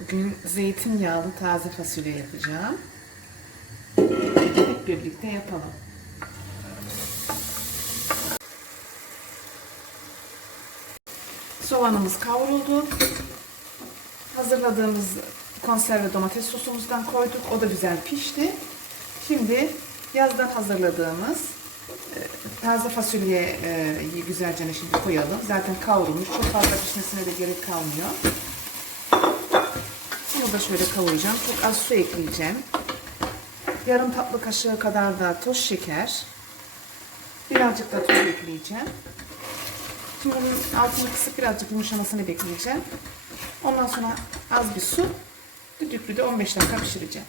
Bugün zeytinyağlı taze fasulye yapacağım. Hep birlikte yapalım. Soğanımız kavruldu. Hazırladığımız konserve domates sosumuzdan koyduk. O da güzel pişti. Şimdi yazdan hazırladığımız e, taze fasulyeyi güzelce şimdi koyalım. Zaten kavrulmuş. Çok fazla pişmesine de gerek kalmıyor. Bunu da şöyle kavuracağım. Çok az su ekleyeceğim. Yarım tatlı kaşığı kadar da toz şeker. Birazcık da tuz ekleyeceğim. Şimdi bunun altını kısıp birazcık yumuşamasını bekleyeceğim. Ondan sonra az bir su. Düdüklüde 15 dakika pişireceğim.